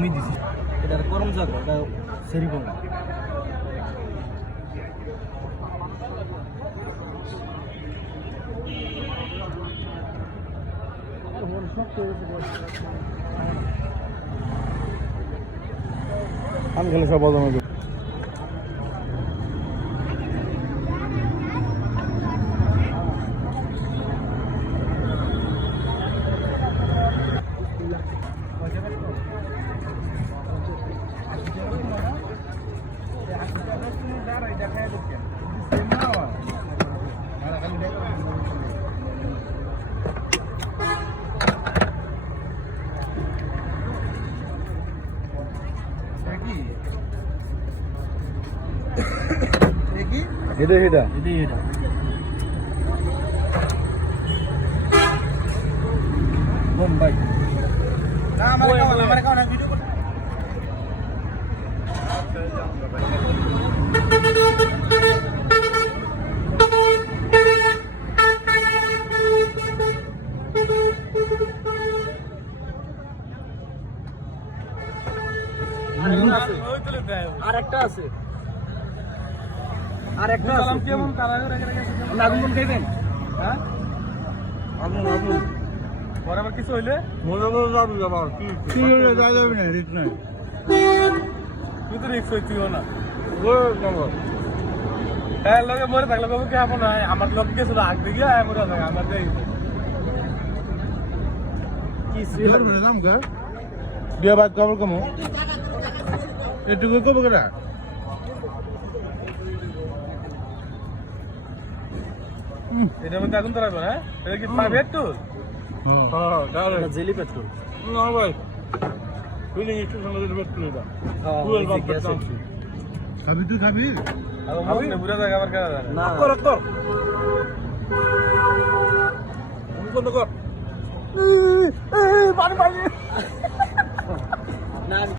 আমি দিছি এটা গরম জায়গা এটা সেরিবন আমি খেলে সব বদল এটা এটা এটা বোম্বাই না আমার কাছে না ভিডিও করতে আরেকটা আছে আরেকটা আছে কেমন কালার আগুন কোন খাইবেন হ্যাঁ আগুন বরাবর কিছু হইলে মনে যাবি আবার কি হইলে যা যাবি না রিস্ক নাই তুই তো রিস্ক হইতিও না ও হ্যাঁ লগে মরে থাকলে কবে কি আপন আমার লোক গেছিল আগ দিকে মরে থাকে আমার দেই কি ছিল না নাম গা দিয়া বাদ কবর কমো এটুকু কবর করা এটা মধ্যে আগুন ধরাবে না এটা কি পাবে তো হ্যাঁ দাঁড়া জেলি পেট্রোল না ভাই ফিলিং একটু সঙ্গে বেট করে দাও ফুয়েল পাম্প খাবি তুই খাবি আমি পুরো জায়গা আবার কাজ না কর কর কোন কর পানি পানি